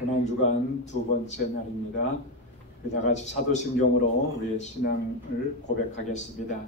고난주간 두 번째 날입니다. 다 같이 사도신경으로 우리의 신앙을 고백하겠습니다.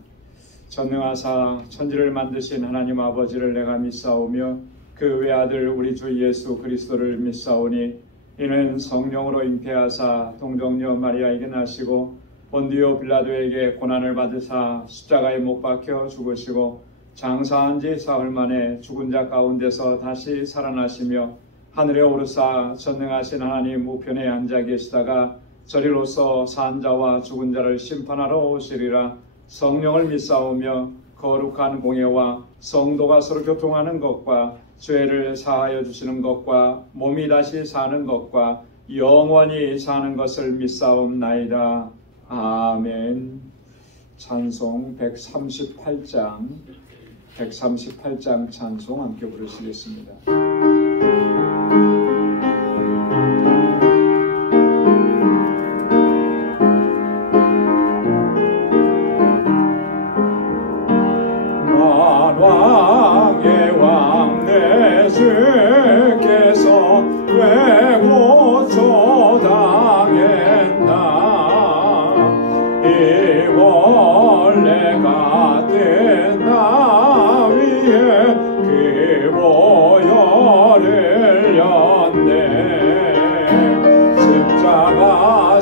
전능하사 천지를 만드신 하나님 아버지를 내가 믿사오며 그 외아들 우리 주 예수 그리스도를 믿사오니 이는 성령으로 잉태하사 동정녀 마리아에게 나시고 본디오 빌라도에게 고난을 받으사 십자가에 못 박혀 죽으시고 장사한 지 사흘 만에 죽은 자 가운데서 다시 살아나시며 하늘에 오르사 전능하신 하나님 우편에 앉아 계시다가 저리로서 산 자와 죽은 자를 심판하러 오시리라. 성령을 믿사오며 거룩한 공예와 성도가 서로 교통하는 것과 죄를 사하여 주시는 것과 몸이 다시 사는 것과 영원히 사는 것을 믿사옵나이다. 아멘. 찬송 138장 찬송 함께 부르시겠습니다. 만왕의 왕 내 주께서 왜 고초당했나. 이 원래 같은 나 위에 그 보혈을 흘렸네. 십자가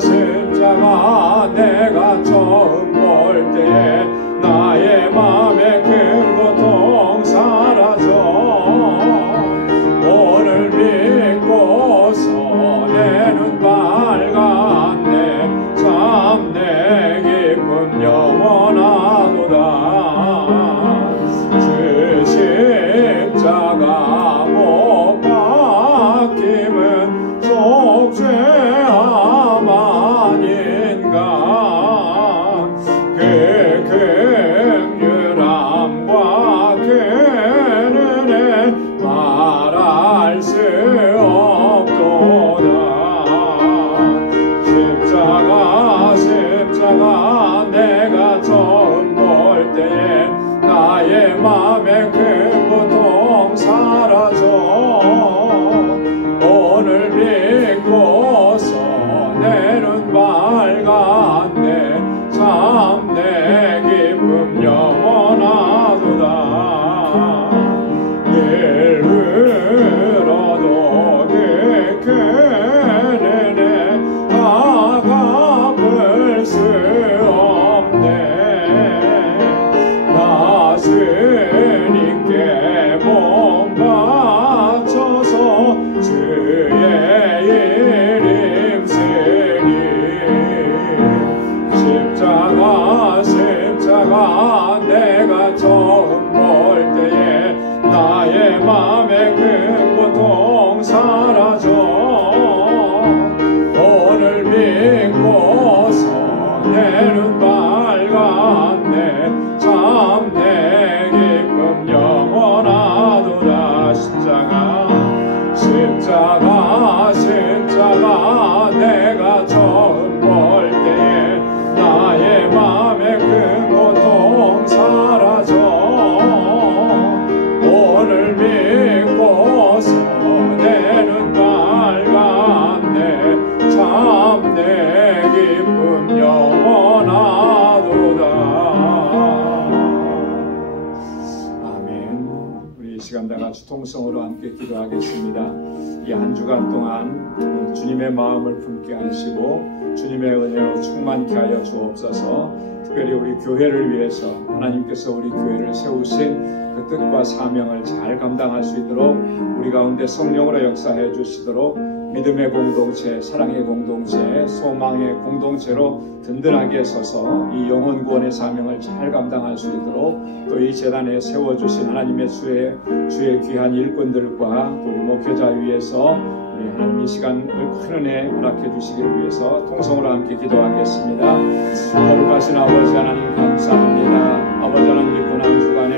내가 처음 볼 때 나의 맘에 큰 고통 사라져. 오늘 믿고서 내 눈 밝았네. 참 내 기쁨 영원하도다. 주 십자가 못 박힘은 속죄함 아닌가. 그 긍휼함과 그 은혜 말할 수 없도다. 십자가 내가 처음 볼 때에 나의 맘에 큰 고통 사라져. 오늘 믿고서 내 눈 밝았네. 참 내 기쁨 영원하도다. 늘 울어도 그 큰 은혜 다 갚을 수 없네. 나 주님께 몸 바쳐서 주의 이름 쓰니. 십자가 내가 처음 볼 때에 나의 맘에 큰 고통 사라져. 오늘 믿고서 내 눈 밝았네. 참 내 기쁨 영원하도다. 십자가 내가 처음 볼 때에 나의 맘에 큰 고통 사라져. 오늘 믿고서 내 눈 밝았네. 참 내 기쁨 영원하도다. 아멘. 우리 이 시간 다 같이 통성으로 함께 기도하겠습니다. 이 한 주간 동안 주님의 마음을 품게 하시고 주님의 은혜로 충만케 하여 주옵소서. 특별히 우리 교회를 위해서 하나님께서 우리 교회를 세우신 그 뜻과 사명을 잘 감당할 수 있도록 우리 가운데 성령으로 역사해 주시도록 믿음의 공동체, 사랑의 공동체, 소망의 공동체로 든든하게 서서 이 영혼 구원의 사명을 잘 감당할 수 있도록 또 이 재단에 세워주신 하나님의 주의 귀한 일꾼들과 또 우리 목회자 위해서 우리 하나님 이 시간을 큰 은혜 허락해 주시기를 위해서 통성으로 함께 기도하겠습니다. 거룩하신 아버지 하나님 감사합니다. 아버지 하나님 이 고난주간에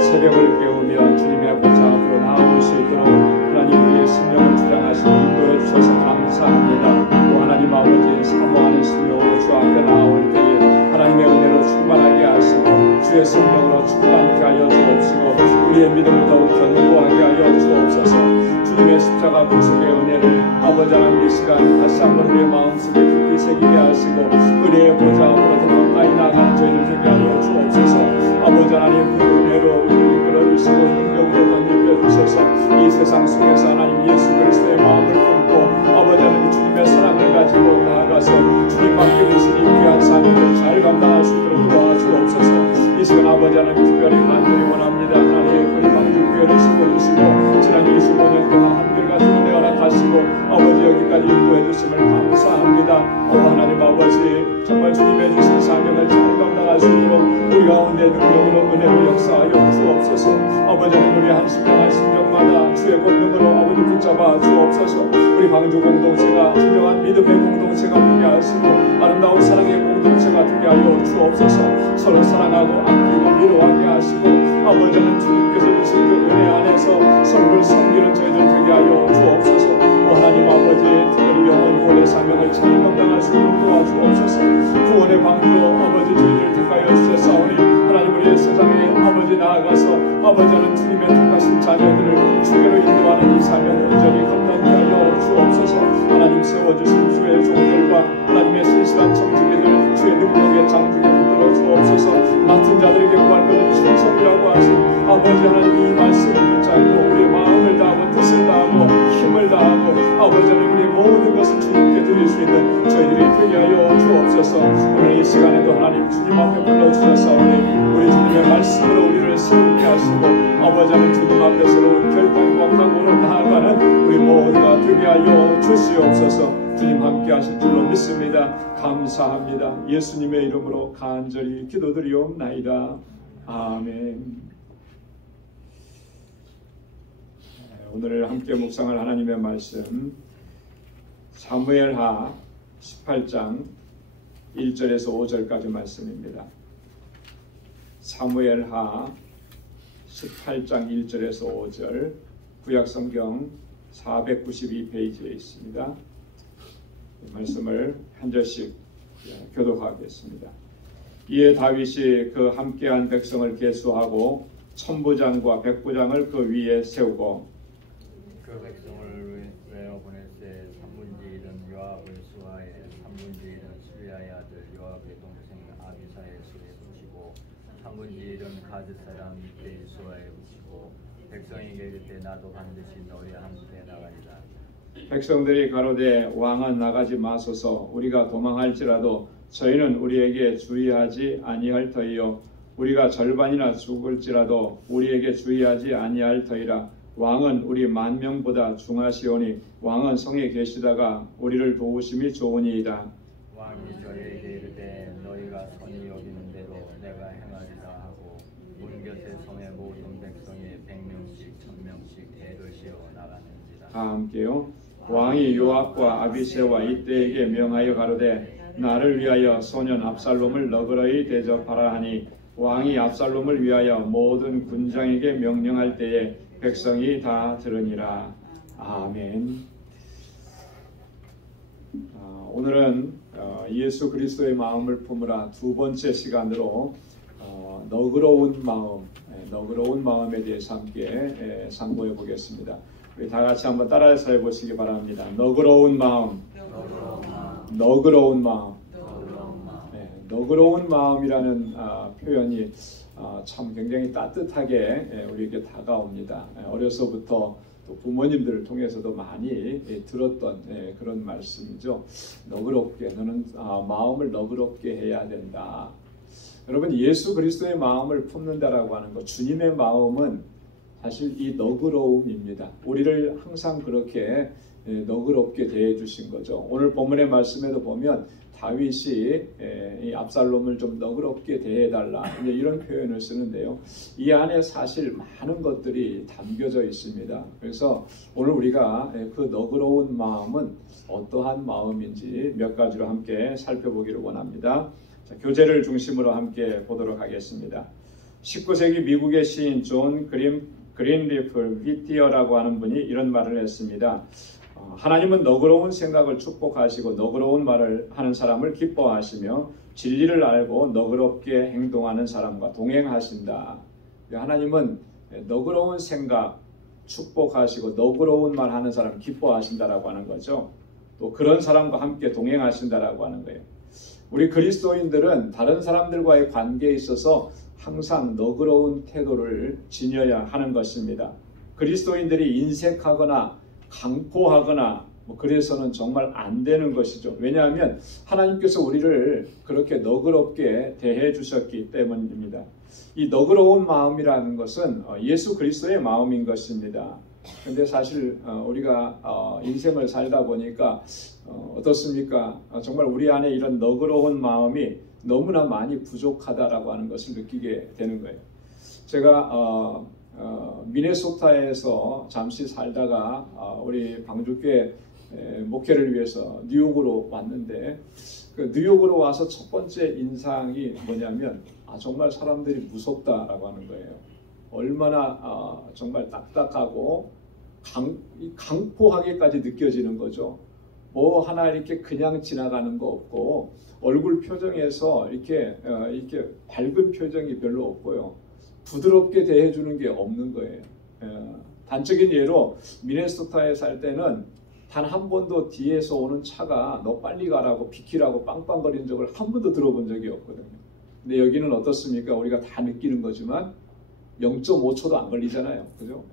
새벽을 깨우며 주님의 보좌 앞으로 나아올 수 있도록 하나님 우리의 심령을 주장하시고 인도해 주셔서 감사합니다. 또 하나님 아버지 사모하는 심령으로 주 앞에 나올 때에 하나님의 은혜로 충만하게 하시고 주의 주의 성령으로 충만케 하여 주옵시고 우리의 믿음을 더욱 견고하게 하여 주옵소서. 주님의 십자가 구속의 은혜를 아버지 하나님 이 시간 다시 한번 우리의 마음속에 깊이 새기게 하시고 은혜의 보좌 앞으로 더 가까이 나가는 저희를 되게 하여 주옵소서. 아버지 하나님 그 은혜로 우리를 이끌어주시고 능력으로 건립해 주셔서 이 세상 속에서 하나님 예수 그리스도의 마음을 품고 아버지 하나님 주님의 사랑을 가지고 나아가서 주님 맡겨주신 이 귀한 사명을 잘 감당할 수 있도록 도와주옵소서. 이 시간 아버지 하나님 특별히 간절히 원합니다. 하나님 우리 방주교회를 심어주시고 지난 25년 동안 한결같은 은혜 허락하시고 아버지 여기까지 인도해 주심을 감사합니다. 하나님 아버지 정말 주님의 주신 사명을 잘 감당할 수 있도록 우리 가운데 능력으로 은혜로 역사하여 주옵소서. 아버지 하나님 우리 한 심령 한 심령마다 주의 권능으로 아버지 붙잡아 주옵소서. 우리 방주 공동체가 진정한 믿음의 공동체가 되게 하시고 아름다운 사랑의 공동체가 되게 하여 주옵소서. 서로 사랑하고 아끼고 위로하게 하시고 아버지 하나님 주님께서 주신 그 은혜 안에서 서로를 섬기는 저희들 되게 하여 주옵소서. 하나님 아버지 특별히 영원 구원의 사명을 잘 감당할 수 있도록 도와주옵소서. 구원의 방주로 아버지 저희들을 택하여 주셨사오니 하나님 우리의 세상에 아버지 나아가서 아버지 하나님 주님의 택하신 자녀들을 주께로 인도하는 이 사명 온전히 감당케 하여 주옵소서. 하나님 세워주신 주의 종들과 하나님의 신실한 청지기들 주의 능력의 장중에 붙들어 주옵소서. 맡은 자들에게 구할 것은 충성이라고 하신 아버지 하나님 이 말씀을 붙잡고 우리의 마음을 다하고 뜻을 다하고 힘을 다하고 아버지 하나님 우리의 모든 것을 주님께 드릴 수 있는 저희들이 되게 하여 주옵소서. 오늘 이 시간에도 하나님 주님 앞에 불러주셨사오니 우리 주님의 말씀으로 우리를 세우게 하시고 아버지 하나님 주님 앞에 새로운 결단과 각오로 나아가는 우리 모두가 되게 하여 주시옵소서. 주님 함께 하실 줄로 믿습니다. 감사합니다. 예수님의 이름으로 간절히 기도드리옵나이다. 아멘. 오늘 함께 묵상할 하나님의 말씀 사무엘하 18장 1절에서 5절까지 말씀입니다. 사무엘하 18장 1절에서 5절 구약성경 492페이지에 있습니다. 이 말씀을 한 절씩 교독하겠습니다. 이에 다윗이 그 함께한 백성을 계수하고 천부장과 백부장을 그 위에 세우고 그 백성을 외어보낼때 삼분지일은 요압의 수하에 삼분지일은 수리아의 아들 요압의 동생 아비사의 수에 붙이고 삼분지일은 가드 사람 이때의 수하에 붙이고 백성에게 이르되 나도 반드시 너희와 함께 나가리라. 백성들이 가로되 왕은 나가지 마소서. 우리가 도망할지라도 저희는 우리에게 주의하지 아니할 터이요 우리가 절반이나 죽을지라도 우리에게 주의하지 아니할 터이라. 왕은 우리 만명보다 중하시오니 왕은 성에 계시다가 우리를 도우심이 좋으니이다. 왕이 저희에게 이르되 너희가 선히 여기는 대로 내가 행하리라 하고 문 곁에 성의 모든 백성이 100명씩 1000명씩 대를 세워 나가는지라. 다 함께요. 왕이 요압과 아비새와 이때에게 명하여 가로되 나를 위하여 소년 압살롬을 너그러이 대접하라 하니 왕이 압살롬을 위하여 모든 군장에게 명령할 때에 백성이 다 들으니라. 아멘. 오늘은 예수 그리스도의 마음을 품으라 두 번째 시간으로 너그러운 마음에 대해서 함께 상고해 보겠습니다. 우리 다 같이 한번 따라서 해보시기 바랍니다. 너그러운 마음. 너그러운 마음. 너그러운 마음이라는 표현이 참 굉장히 따뜻하게 우리에게 다가옵니다. 어려서부터 또 부모님들을 통해서도 많이 들었던 그런 말씀이죠. 너그럽게 너는 마음을 너그럽게 해야 된다. 여러분 예수 그리스도의 마음을 품는다라고 하는 것 주님의 마음은 사실 이 너그러움입니다. 우리를 항상 그렇게 너그럽게 대해 주신 거죠. 오늘 본문의 말씀에도 보면 다윗이 이 압살롬을 좀 너그럽게 대해달라 이런 표현을 쓰는데요. 이 안에 사실 많은 것들이 담겨져 있습니다. 그래서 오늘 우리가 그 너그러운 마음은 어떠한 마음인지 몇 가지로 함께 살펴보기를 원합니다. 자, 교재를 중심으로 함께 보도록 하겠습니다. 19세기 미국의 시인 존 그린리플 휘티어라고 하는 분이 이런 말을 했습니다. 하나님은 너그러운 생각을 축복하시고 너그러운 말을 하는 사람을 기뻐하시며 진리를 알고 너그럽게 행동하는 사람과 동행하신다. 하나님은 너그러운 생각 축복하시고 너그러운 말 하는 사람 기뻐하신다라고 하는 거죠. 또 그런 사람과 함께 동행하신다라고 하는 거예요. 우리 그리스도인들은 다른 사람들과의 관계에 있어서 항상 너그러운 태도를 지녀야 하는 것입니다. 그리스도인들이 인색하거나 강포하거나 그래서는 정말 안 되는 것이죠. 왜냐하면 하나님께서 우리를 그렇게 너그럽게 대해 주셨기 때문입니다. 이 너그러운 마음이라는 것은 예수 그리스도의 마음인 것입니다. 근데 사실 우리가 인생을 살다 보니까 어떻습니까? 정말 우리 안에 이런 너그러운 마음이 너무나 많이 부족하다라고 하는 것을 느끼게 되는 거예요. 제가 미네소타에서 잠시 살다가 우리 방주교회 목회를 위해서 뉴욕으로 왔는데 그 뉴욕으로 와서 첫 번째 인상이 뭐냐면 정말 사람들이 무섭다라고 하는 거예요. 얼마나 정말 딱딱하고 강포하게까지 느껴지는 거죠. 뭐 하나 이렇게 그냥 지나가는 거 없고 얼굴 표정에서 이렇게 밝은 표정이 별로 없고요. 부드럽게 대해주는 게 없는 거예요. 단적인 예로 미네소타에 살 때는 단 한 번도 뒤에서 오는 차가 너 빨리 가라고 비키라고 빵빵거리는 적을 한 번도 들어본 적이 없거든요. 근데 여기는 어떻습니까? 우리가 다 느끼는 거지만 0.5초도 안 걸리잖아요. 그죠?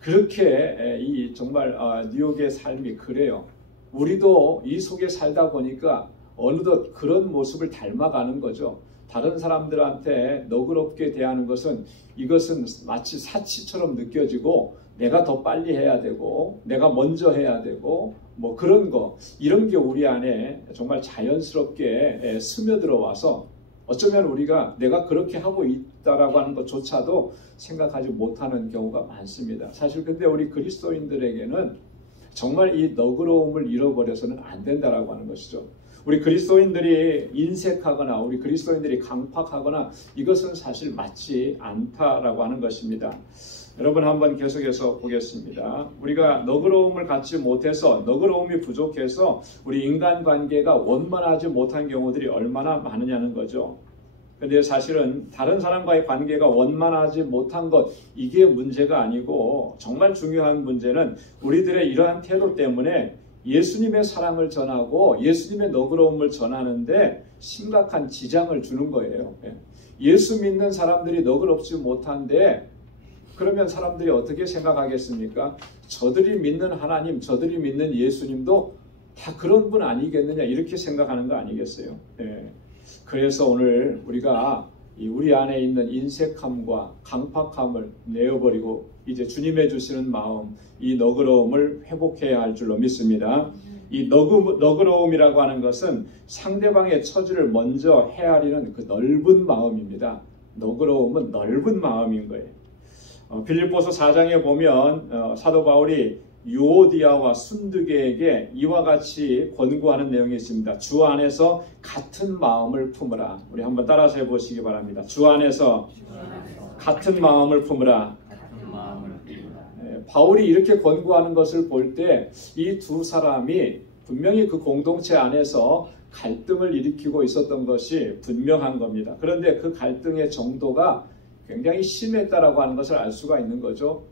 그렇게 이 정말 뉴욕의 삶이 그래요. 우리도 이 속에 살다 보니까 어느덧 그런 모습을 닮아가는 거죠. 다른 사람들한테 너그럽게 대하는 것은 이것은 마치 사치처럼 느껴지고 내가 더 빨리 해야 되고 내가 먼저 해야 되고 뭐 그런 거 이런 게 우리 안에 정말 자연스럽게 스며들어와서 어쩌면 우리가 내가 그렇게 하고 있다라고 하는 것조차도 생각하지 못하는 경우가 많습니다. 사실 근데 우리 그리스도인들에게는 정말 이 너그러움을 잃어버려서는 안 된다라고 하는 것이죠. 우리 그리스도인들이 인색하거나 우리 그리스도인들이 강팍하거나 이것은 사실 맞지 않다라고 하는 것입니다. 여러분 한번 계속해서 보겠습니다. 우리가 너그러움을 갖지 못해서 너그러움이 부족해서 우리 인간관계가 원만하지 못한 경우들이 얼마나 많으냐는 거죠. 그런데 사실은 다른 사람과의 관계가 원만하지 못한 것 이게 문제가 아니고 정말 중요한 문제는 우리들의 이러한 태도 때문에 예수님의 사랑을 전하고 예수님의 너그러움을 전하는데 심각한 지장을 주는 거예요. 예수 믿는 사람들이 너그럽지 못한데 그러면 사람들이 어떻게 생각하겠습니까? 저들이 믿는 하나님, 저들이 믿는 예수님도 다 그런 분 아니겠느냐 이렇게 생각하는 거 아니겠어요? 그래서 오늘 우리가 우리 안에 있는 인색함과 강팍함을 내어버리고 이제 주님의 주시는 마음, 이 너그러움을 회복해야 할 줄로 믿습니다. 이 너그러움이라고 하는 것은 상대방의 처지를 먼저 헤아리는 그 넓은 마음입니다. 너그러움은 넓은 마음인 거예요. 빌립보서 4장에 보면 사도 바울이 유오디아와 순두계에게 이와 같이 권고하는 내용이 있습니다. 주 안에서 같은 마음을 품으라. 우리 한번 따라서 해보시기 바랍니다. 주 안에서 같은 마음을 품으라. 바울이 이렇게 권고하는 것을 볼 때 이 두 사람이 분명히 그 공동체 안에서 갈등을 일으키고 있었던 것이 분명한 겁니다. 그런데 그 갈등의 정도가 굉장히 심했다라고 하는 것을 알 수가 있는 거죠.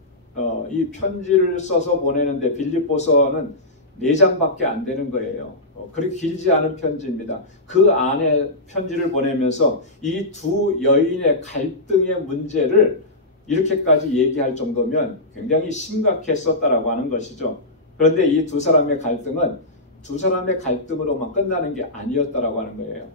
이 편지를 써서 보내는데 빌립보서는 4장밖에 안 되는 거예요. 그렇게 길지 않은 편지입니다. 그 안에 편지를 보내면서 이 두 여인의 갈등의 문제를 이렇게까지 얘기할 정도면 굉장히 심각했었다라고 하는 것이죠. 그런데 이 두 사람의 갈등은 두 사람의 갈등으로만 끝나는 게 아니었다라고 하는 거예요.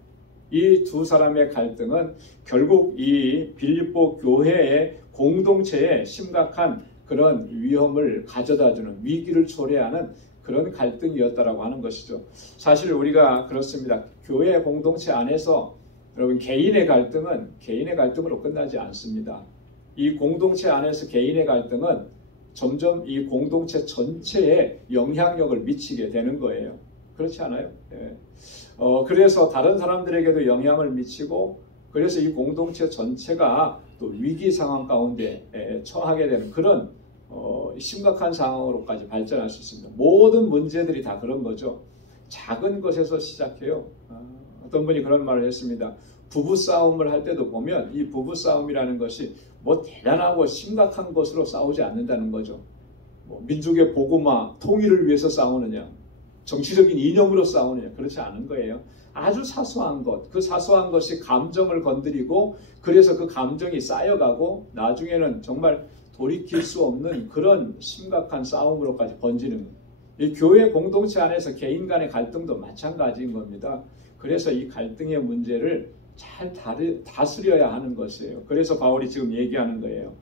이 두 사람의 갈등은 결국 이 빌립보 교회의 공동체에 심각한 그런 위험을 가져다주는 위기를 초래하는 그런 갈등이었다라고 하는 것이죠. 사실 우리가 그렇습니다. 교회 공동체 안에서 여러분 개인의 갈등은 개인의 갈등으로 끝나지 않습니다. 이 공동체 안에서 개인의 갈등은 점점 이 공동체 전체에 영향력을 미치게 되는 거예요. 그렇지 않아요? 그래서 다른 사람들에게도 영향을 미치고 그래서 이 공동체 전체가 또 위기 상황 가운데 처하게 되는 그런 심각한 상황으로까지 발전할 수 있습니다. 모든 문제들이 다 그런 거죠. 작은 것에서 시작해요. 어떤 분이 그런 말을 했습니다. 부부싸움을 할 때도 보면 이 부부싸움이라는 것이 뭐 대단하고 심각한 것으로 싸우지 않는다는 거죠. 뭐 민족의 복음화, 통일을 위해서 싸우느냐, 정치적인 이념으로 싸우느냐, 그렇지 않은 거예요. 아주 사소한 것, 그 사소한 것이 감정을 건드리고 그래서 그 감정이 쌓여가고 나중에는 정말 돌이킬 수 없는 그런 심각한 싸움으로까지 번지는 거예요. 이 교회 공동체 안에서 개인 간의 갈등도 마찬가지인 겁니다. 그래서 이 갈등의 문제를 잘 다스려야 하는 것이에요. 그래서 바울이 지금 얘기하는 거예요.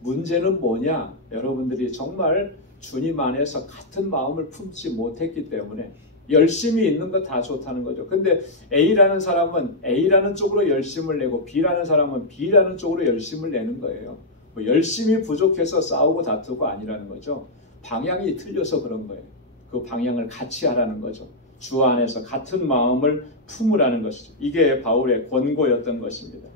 문제는 뭐냐? 여러분들이 정말 주님 안에서 같은 마음을 품지 못했기 때문에 열심히 있는 거 다 좋다는 거죠. 근데 A라는 사람은 A라는 쪽으로 열심을 내고 B라는 사람은 B라는 쪽으로 열심을 내는 거예요. 뭐 열심히 부족해서 싸우고 다투고 아니라는 거죠. 방향이 틀려서 그런 거예요. 그 방향을 같이 하라는 거죠. 주 안에서 같은 마음을 품으라는 것이죠. 이게 바울의 권고였던 것입니다.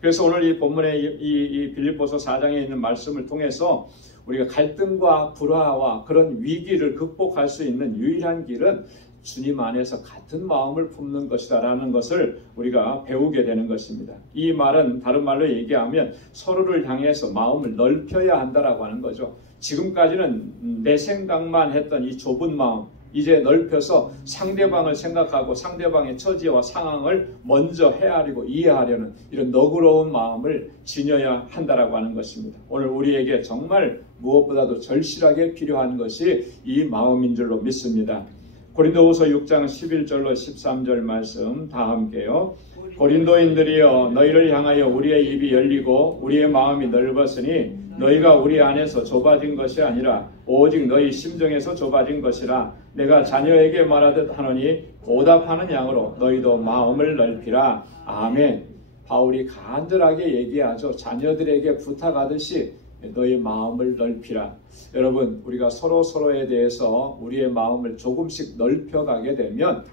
그래서 오늘 이 본문의 이 빌립보서 4장에 있는 말씀을 통해서 우리가 갈등과 불화와 그런 위기를 극복할 수 있는 유일한 길은 주님 안에서 같은 마음을 품는 것이다라는 것을 우리가 배우게 되는 것입니다. 이 말은 다른 말로 얘기하면 서로를 향해서 마음을 넓혀야 한다라고 하는 거죠. 지금까지는 내 생각만 했던 이 좁은 마음, 이제 넓혀서 상대방을 생각하고 상대방의 처지와 상황을 먼저 헤아리고 이해하려는 이런 너그러운 마음을 지녀야 한다라고 하는 것입니다. 오늘 우리에게 정말 무엇보다도 절실하게 필요한 것이 이 마음인 줄로 믿습니다. 고린도후서 6장 11절로 13절 말씀 다 함께요. 고린도인들이여 너희를 향하여 우리의 입이 열리고 우리의 마음이 넓었으니 너희가 우리 안에서 좁아진 것이 아니라 오직 너희 심정에서 좁아진 것이라. 내가 자녀에게 말하듯 하노니 보답하는 양으로 너희도 마음을 넓히라. 아멘. 바울이 간절하게 얘기하죠. 자녀들에게 부탁하듯이 너희 마음을 넓히라. 여러분, 우리가 서로에 대해서 우리의 마음을 조금씩 넓혀가게 되면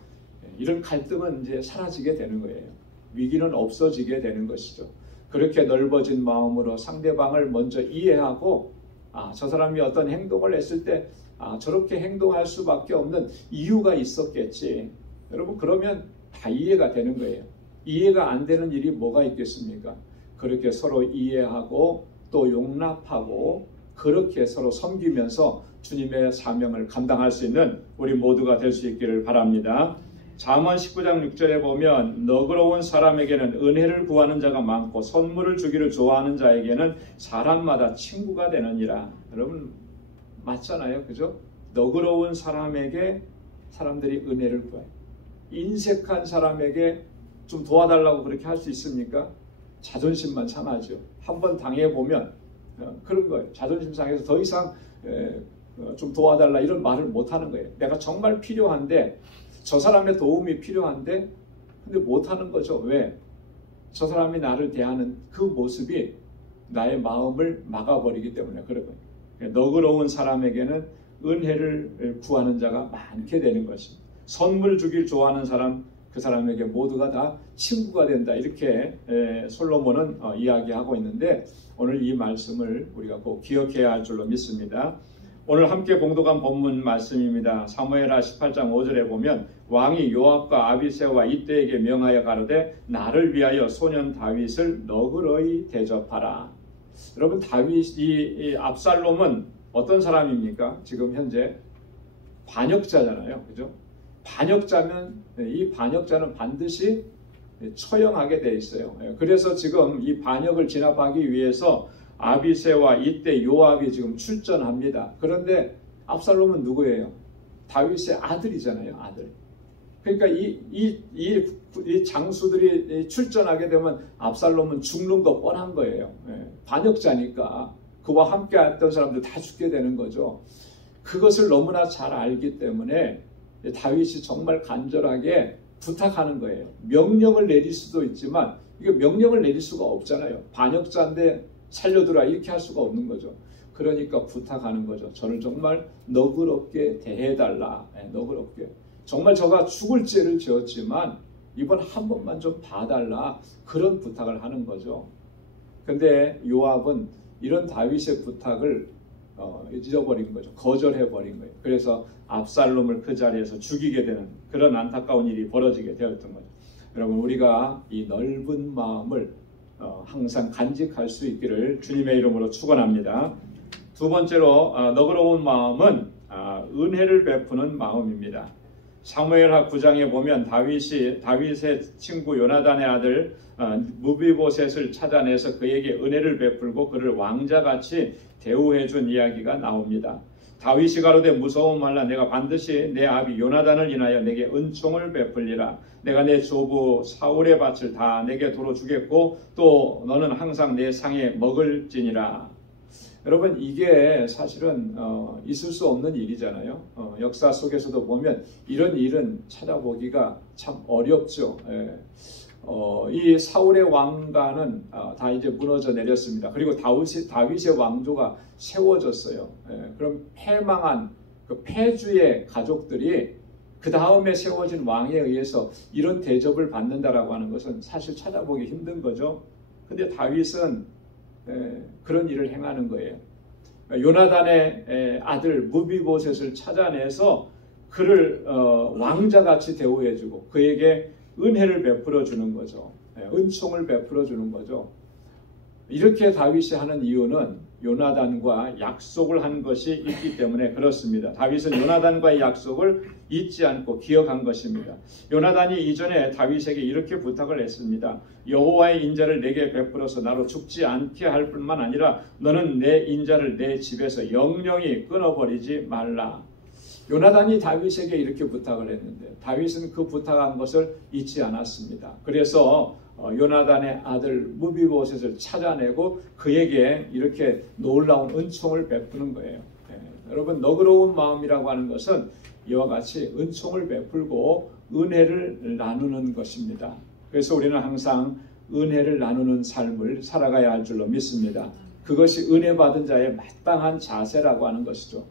이런 갈등은 이제 사라지게 되는 거예요. 위기는 없어지게 되는 것이죠. 그렇게 넓어진 마음으로 상대방을 먼저 이해하고 저 사람이 어떤 행동을 했을 때 저렇게 행동할 수밖에 없는 이유가 있었겠지. 여러분, 그러면 다 이해가 되는 거예요. 이해가 안 되는 일이 뭐가 있겠습니까? 그렇게 서로 이해하고 또 용납하고 그렇게 서로 섬기면서 주님의 사명을 감당할 수 있는 우리 모두가 될 수 있기를 바랍니다. 잠언 19장 6절에 보면 너그러운 사람에게는 은혜를 구하는 자가 많고 선물을 주기를 좋아하는 자에게는 사람마다 친구가 되느니라. 여러분 맞잖아요, 그죠? 너그러운 사람에게 사람들이 은혜를 구해요. 인색한 사람에게 좀 도와달라고 그렇게 할 수 있습니까? 자존심만 상하죠. 한번 당해보면 그런 거예요. 자존심 상해서 더 이상 좀 도와달라 이런 말을 못하는 거예요. 내가 정말 필요한데 저 사람의 도움이 필요한데 근데 못하는 거죠. 왜? 저 사람이 나를 대하는 그 모습이 나의 마음을 막아버리기 때문에 그런 거예요. 너그러운 사람에게는 은혜를 구하는 자가 많게 되는 것입니다. 선물 주길 좋아하는 사람, 그 사람에게 모두가 다 친구가 된다. 이렇게 솔로몬은 이야기하고 있는데 오늘 이 말씀을 우리가 꼭 기억해야 할 줄로 믿습니다. 오늘 함께 봉독한 본문 말씀입니다. 사무엘하 18장 5절에 보면 왕이 요압과 아비새와 이때에게 명하여 가로되 나를 위하여 소년 다윗을 너그러이 대접하라. 여러분 이 압살롬은 어떤 사람입니까? 지금 현재 반역자잖아요. 그죠? 반역자면 이 반역자는 반드시 처형하게 돼 있어요. 그래서 지금 이 반역을 진압하기 위해서 아비새와 이때 요압이 지금 출전합니다. 그런데 압살롬은 누구예요? 다윗의 아들이잖아요. 아들. 그러니까 이 장수들이 출전하게 되면 압살롬은 죽는 거 뻔한 거예요. 반역자니까 그와 함께 했던 사람들 다 죽게 되는 거죠. 그것을 너무나 잘 알기 때문에 다윗이 정말 간절하게 부탁하는 거예요. 명령을 내릴 수도 있지만 이게 명령을 내릴 수가 없잖아요. 반역자인데 살려두라 이렇게 할 수가 없는 거죠. 그러니까 부탁하는 거죠. 저를 정말 너그럽게 대해달라. 너그럽게. 정말 저가 죽을 죄를 지었지만 이번 한 번만 좀 봐달라. 그런 부탁을 하는 거죠. 근데 요압은 이런 다윗의 부탁을 잊어버린 거죠. 거절해버린 거예요. 그래서 압살롬을 그 자리에서 죽이게 되는 그런 안타까운 일이 벌어지게 되었던 거죠. 여러분, 우리가 이 넓은 마음을 항상 간직할 수 있기를 주님의 이름으로 축원합니다. 두 번째로 너그러운 마음은 은혜를 베푸는 마음입니다. 사무엘하 9장에 보면 다윗의 친구 요나단의 아들 무비보셋을 찾아내서 그에게 은혜를 베풀고 그를 왕자같이 대우해준 이야기가 나옵니다. 다윗이 가로되 무서워 말라. 내가 반드시 내 아비 요나단을 인하여 내게 은총을 베풀리라. 내가 내 조부 사울의 밭을 다 내게 도로 주겠고 또 너는 항상 내 상에 먹을지니라. 여러분, 이게 사실은 있을 수 없는 일이잖아요. 역사 속에서도 보면 이런 일은 찾아보기가 참 어렵죠. 이 사울의 왕가는 다 이제 무너져 내렸습니다. 그리고 다윗의 왕조가 세워졌어요. 그럼 패망한 그 패주의 가족들이 그 다음에 세워진 왕에 의해서 이런 대접을 받는다라고 하는 것은 사실 찾아보기 힘든 거죠. 근데 다윗은 그런 일을 행하는 거예요. 요나단의 아들 무비보셋을 찾아내서 그를 왕자같이 대우해주고 그에게 은혜를 베풀어 주는 거죠. 은총을 베풀어 주는 거죠. 이렇게 다윗이 하는 이유는 요나단과 약속을 한 것이 있기 때문에 그렇습니다. 다윗은 요나단과의 약속을 잊지 않고 기억한 것입니다. 요나단이 이전에 다윗에게 이렇게 부탁을 했습니다. 여호와의 인자를 내게 베풀어서 나로 죽지 않게 할 뿐만 아니라 너는 내 인자를 내 집에서 영영히 끊어버리지 말라. 요나단이 다윗에게 이렇게 부탁을 했는데 다윗은 그 부탁한 것을 잊지 않았습니다. 그래서 요나단의 아들 무비보셋을 찾아내고 그에게 이렇게 놀라운 은총을 베푸는 거예요. 여러분, 너그러운 마음이라고 하는 것은 이와 같이 은총을 베풀고 은혜를 나누는 것입니다. 그래서 우리는 항상 은혜를 나누는 삶을 살아가야 할 줄로 믿습니다. 그것이 은혜 받은 자의 마땅한 자세라고 하는 것이죠.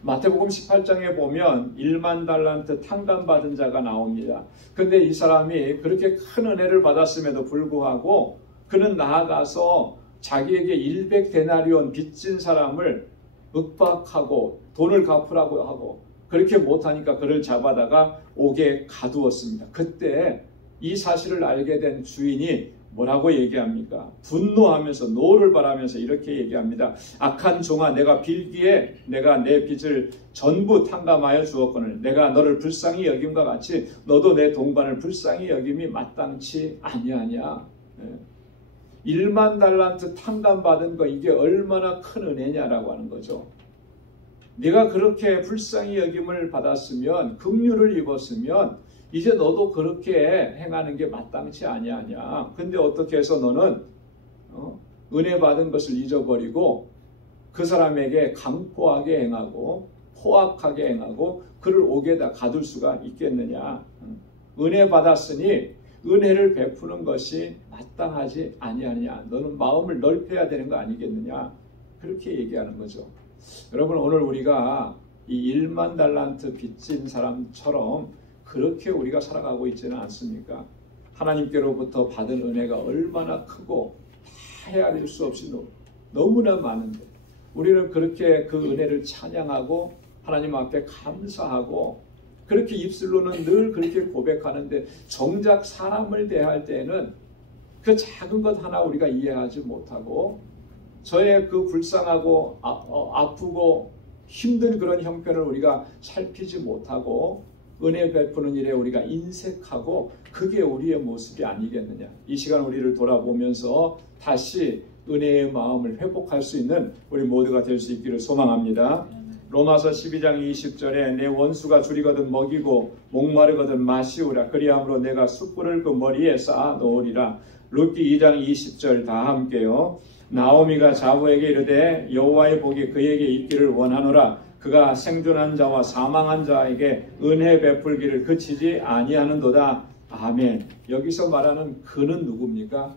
마태복음 18장에 보면 1만 달란트 탕감받은 자가 나옵니다. 그런데 이 사람이 그렇게 큰 은혜를 받았음에도 불구하고 그는 나아가서 자기에게 100데나리온 빚진 사람을 윽박하고 돈을 갚으라고 하고 그렇게 못하니까 그를 잡아다가 옥에 가두었습니다. 그때 이 사실을 알게 된 주인이 뭐라고 얘기합니까? 분노하면서 노를 바라면서 이렇게 얘기합니다. 악한 종아, 내가 빌기에 내가 내 빚을 전부 탕감하여 주었거늘 내가 너를 불쌍히 여김과 같이 너도 내 동반을 불쌍히 여김이 마땅치 아니하냐. 1만 달란트 탕감받은 거 이게 얼마나 큰 은혜냐라고 하는 거죠. 네가 그렇게 불쌍히 여김을 받았으면 긍휼을 입었으면 이제 너도 그렇게 행하는 게 마땅치 아니하냐. 근데 어떻게 해서 너는 은혜 받은 것을 잊어버리고 그 사람에게 강포하게 행하고 포악하게 행하고 그를 옥에다 가둘 수가 있겠느냐. 은혜 받았으니 은혜를 베푸는 것이 마땅하지 아니하냐. 너는 마음을 넓혀야 되는 거 아니겠느냐. 그렇게 얘기하는 거죠. 여러분, 오늘 우리가 이 1만 달란트 빚진 사람처럼 그렇게 우리가 살아가고 있지는 않습니까? 하나님께로부터 받은 은혜가 얼마나 크고 다 헤아릴 수 없이 너무나 많은데 우리는 그렇게 그 은혜를 찬양하고 하나님 앞에 감사하고 그렇게 입술로는 늘 그렇게 고백하는데 정작 사람을 대할 때에는 그 작은 것 하나 우리가 이해하지 못하고 저의 그 불쌍하고 아프고 힘든 그런 형편을 우리가 살피지 못하고 은혜 베푸는 일에 우리가 인색하고 그게 우리의 모습이 아니겠느냐. 이 시간 우리를 돌아보면서 다시 은혜의 마음을 회복할 수 있는 우리 모두가 될 수 있기를 소망합니다. 로마서 12장 20절에 내 원수가 줄이거든 먹이고 목마르거든 마시우라. 그리함으로 내가 숯불을 그 머리에 쌓아 놓으리라. 룻기 2장 20절 다 함께요. 나오미가 자부에게 이르되 여호와의 복이 그에게 있기를 원하노라. 그가 생존한 자와 사망한 자에게 은혜 베풀기를 그치지 아니하는도다. 아멘. 여기서 말하는 그는 누굽니까?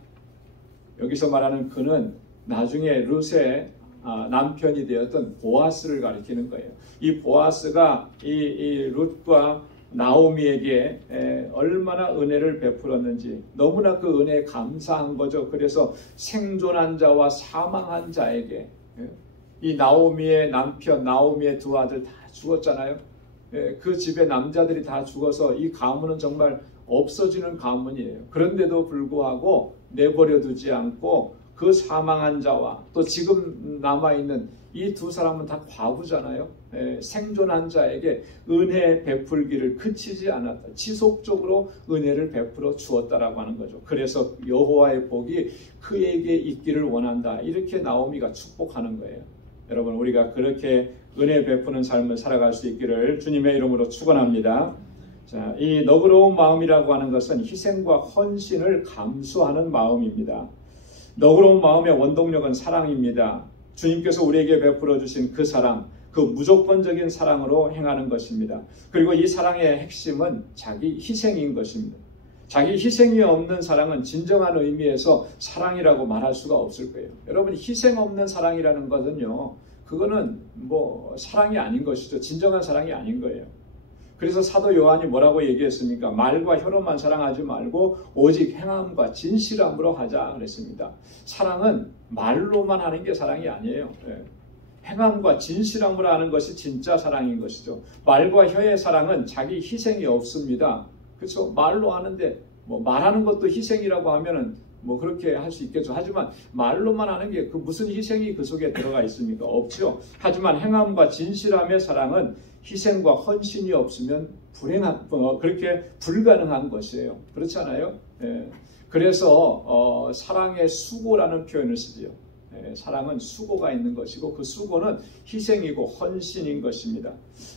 여기서 말하는 그는 나중에 룻의 남편이 되었던 보아스를 가리키는 거예요. 이 보아스가 이 룻과 나오미에게 얼마나 은혜를 베풀었는지 너무나 그 은혜에 감사한 거죠. 그래서 생존한 자와 사망한 자에게 이 나오미의 남편, 나오미의 두 아들 다 죽었잖아요. 그 집의 남자들이 다 죽어서 이 가문은 정말 없어지는 가문이에요. 그런데도 불구하고 내버려 두지 않고 그 사망한 자와 또 지금 남아있는 이 두 사람은 다 과부잖아요. 생존한 자에게 은혜 베풀기를 그치지 않았다. 지속적으로 은혜를 베풀어 주었다라고 하는 거죠. 그래서 여호와의 복이 그에게 있기를 원한다. 이렇게 나오미가 축복하는 거예요. 여러분, 우리가 그렇게 은혜 베푸는 삶을 살아갈 수 있기를 주님의 이름으로 축원합니다. 자, 이 너그러운 마음이라고 하는 것은 희생과 헌신을 감수하는 마음입니다. 너그러운 마음의 원동력은 사랑입니다. 주님께서 우리에게 베풀어 주신 그 사랑, 그 무조건적인 사랑으로 행하는 것입니다. 그리고 이 사랑의 핵심은 자기 희생인 것입니다. 자기 희생이 없는 사랑은 진정한 의미에서 사랑이라고 말할 수가 없을 거예요. 여러분, 희생 없는 사랑이라는 것은요, 그거는 뭐 사랑이 아닌 것이죠. 진정한 사랑이 아닌 거예요. 그래서 사도 요한이 뭐라고 얘기했습니까? 말과 혀로만 사랑하지 말고 오직 행함과 진실함으로 하자 그랬습니다. 사랑은 말로만 하는 게 사랑이 아니에요. 행함과 진실함으로 하는 것이 진짜 사랑인 것이죠. 말과 혀의 사랑은 자기 희생이 없습니다. 그렇죠? 말로 하는데 뭐 말하는 것도 희생이라고 하면은 뭐 그렇게 할 수 있겠죠. 하지만 말로만 하는 게 그 무슨 희생이 그 속에 들어가 있습니까? 없죠. 하지만 행함과 진실함의 사랑은 희생과 헌신이 없으면 그렇게 불가능한 것이에요. 그렇지 않아요? 그래서 사랑의 수고라는 표현을 쓰지요. 사랑은 수고가 있는 것이고 그 수고는 희생이고 헌신인 것입니다.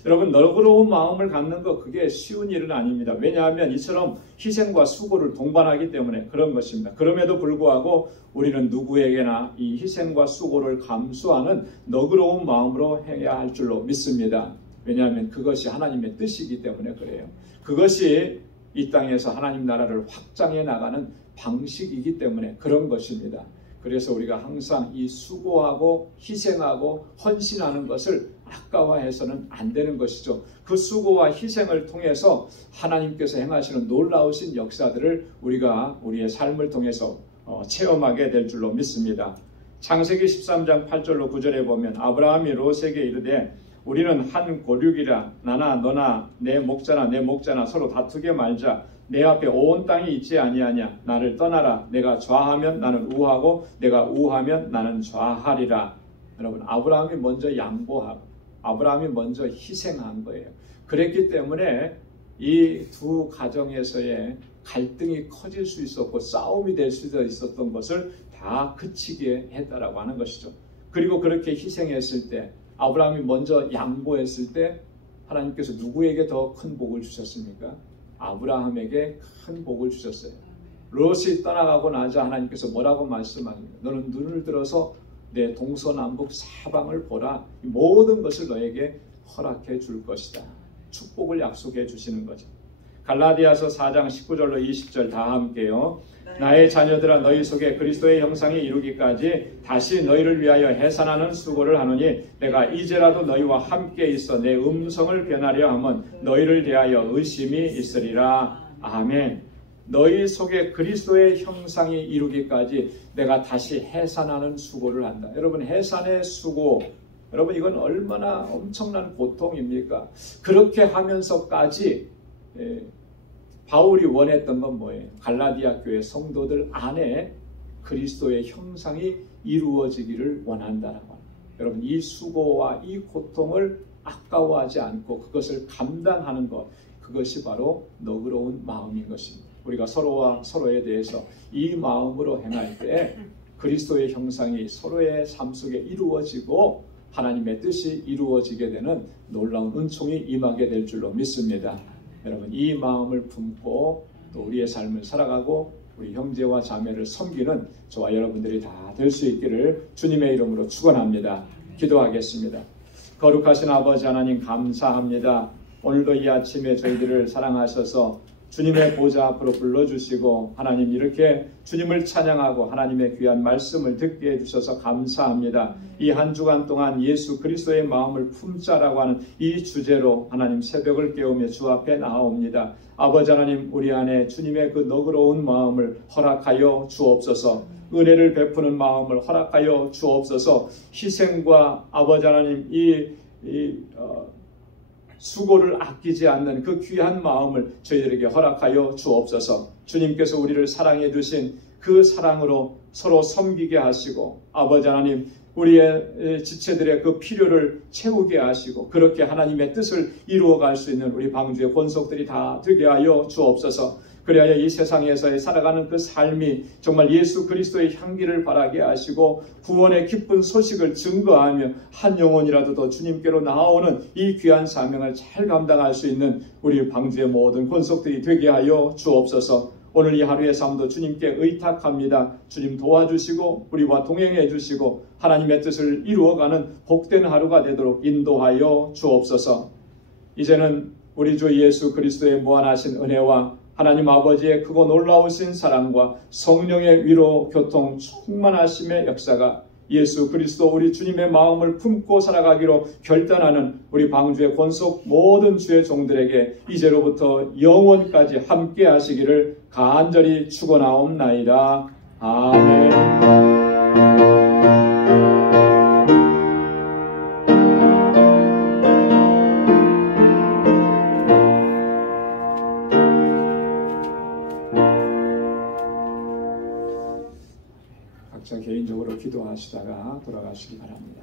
여러분, 너그러운 마음을 갖는 것, 그게 쉬운 일은 아닙니다. 왜냐하면 이처럼 희생과 수고를 동반하기 때문에 그런 것입니다. 그럼에도 불구하고 우리는 누구에게나 이 희생과 수고를 감수하는 너그러운 마음으로 해야 할 줄로 믿습니다. 왜냐하면 그것이 하나님의 뜻이기 때문에 그래요. 그것이 이 땅에서 하나님 나라를 확장해 나가는 방식이기 때문에 그런 것입니다. 그래서 우리가 항상 이 수고하고 희생하고 헌신하는 것을 아까워해서는 안 되는 것이죠. 그 수고와 희생을 통해서 하나님께서 행하시는 놀라우신 역사들을 우리가 우리의 삶을 통해서 체험하게 될 줄로 믿습니다. 창세기 13장 8절로 9절에 보면 아브라함이 롯에게 이르되 우리는 한 고륙이라 나나 너나 내 목자나 서로 다투게 말자. 내 앞에 온 땅이 있지 아니하냐. 나를 떠나라. 내가 좌하면 나는 우하고 내가 우하면 나는 좌하리라. 여러분, 아브라함이 먼저 양보하고 아브라함이 먼저 희생한 거예요. 그랬기 때문에 이 두 가정에서의 갈등이 커질 수 있었고 싸움이 될 수도 있었던 것을 다 그치게 했다라고 하는 것이죠. 그리고 그렇게 희생했을 때, 아브라함이 먼저 양보했을 때 하나님께서 누구에게 더 큰 복을 주셨습니까? 아브라함에게 큰 복을 주셨어요. 롯이 떠나가고 나자 하나님께서 뭐라고 말씀하십니까? 너는 눈을 들어서 내 동서남북 사방을 보라. 모든 것을 너에게 허락해 줄 것이다. 축복을 약속해 주시는 거죠. 갈라디아서 4장 19절로 20절 다 함께요. 나의 자녀들아, 너희 속에 그리스도의 형상이 이루기까지 다시 너희를 위하여 해산하는 수고를 하노니 내가 이제라도 너희와 함께 있어 내 음성을 변하려 하면 너희를 대하여 의심이 있으리라. 아멘. 너희 속에 그리스도의 형상이 이루기까지 내가 다시 해산하는 수고를 한다. 여러분, 해산의 수고, 여러분, 이건 얼마나 엄청난 고통입니까? 그렇게 하면서까지 바울이 원했던 건 뭐예요? 갈라디아 교회 성도들 안에 그리스도의 형상이 이루어지기를 원한다라고 합니다. 여러분, 이 수고와 이 고통을 아까워하지 않고 그것을 감당하는 것, 그것이 바로 너그러운 마음인 것입니다. 우리가 서로와 서로에 대해서 이 마음으로 행할 때 그리스도의 형상이 서로의 삶 속에 이루어지고 하나님의 뜻이 이루어지게 되는 놀라운 은총이 임하게 될 줄로 믿습니다. 여러분, 이 마음을 품고 또 우리의 삶을 살아가고 우리 형제와 자매를 섬기는 저와 여러분들이 다 될 수 있기를 주님의 이름으로 축원합니다. 기도하겠습니다. 거룩하신 아버지 하나님, 감사합니다. 오늘도 이 아침에 저희들을 사랑하셔서 주님의 보좌 앞으로 불러주시고 하나님 이렇게 주님을 찬양하고 하나님의 귀한 말씀을 듣게 해주셔서 감사합니다. 이 한 주간 동안 예수 그리스도의 마음을 품자라고 하는 이 주제로 하나님 새벽을 깨우며 주 앞에 나아옵니다. 아버지 하나님 우리 안에 주님의 그 너그러운 마음을 허락하여 주옵소서. 은혜를 베푸는 마음을 허락하여 주옵소서. 희생과 아버지 하나님 수고를 아끼지 않는 그 귀한 마음을 저희들에게 허락하여 주옵소서. 주님께서 우리를 사랑해 주신 그 사랑으로 서로 섬기게 하시고 아버지 하나님 우리의 지체들의 그 필요를 채우게 하시고 그렇게 하나님의 뜻을 이루어갈 수 있는 우리 방주의 권속들이 다 되게 하여 주옵소서. 그래야 이 세상에서 살아가는 그 삶이 정말 예수 그리스도의 향기를 바라게 하시고 구원의 기쁜 소식을 증거하며 한 영혼이라도 더 주님께로 나아오는 이 귀한 사명을 잘 감당할 수 있는 우리 방주의 모든 권속들이 되게 하여 주옵소서. 오늘 이 하루의 삶도 주님께 의탁합니다. 주님 도와주시고 우리와 동행해 주시고 하나님의 뜻을 이루어가는 복된 하루가 되도록 인도하여 주옵소서. 이제는 우리 주 예수 그리스도의 무한하신 은혜와 하나님 아버지의 크고 놀라우신 사랑과 성령의 위로 교통 충만하심의 역사가 예수 그리스도 우리 주님의 마음을 품고 살아가기로 결단하는 우리 방주의 권속 모든 주의 종들에게 이제로부터 영원까지 함께 하시기를 간절히 축원하옵나이다. 아멘. 각자 개인적으로 기도하시다가 돌아가시기 바랍니다.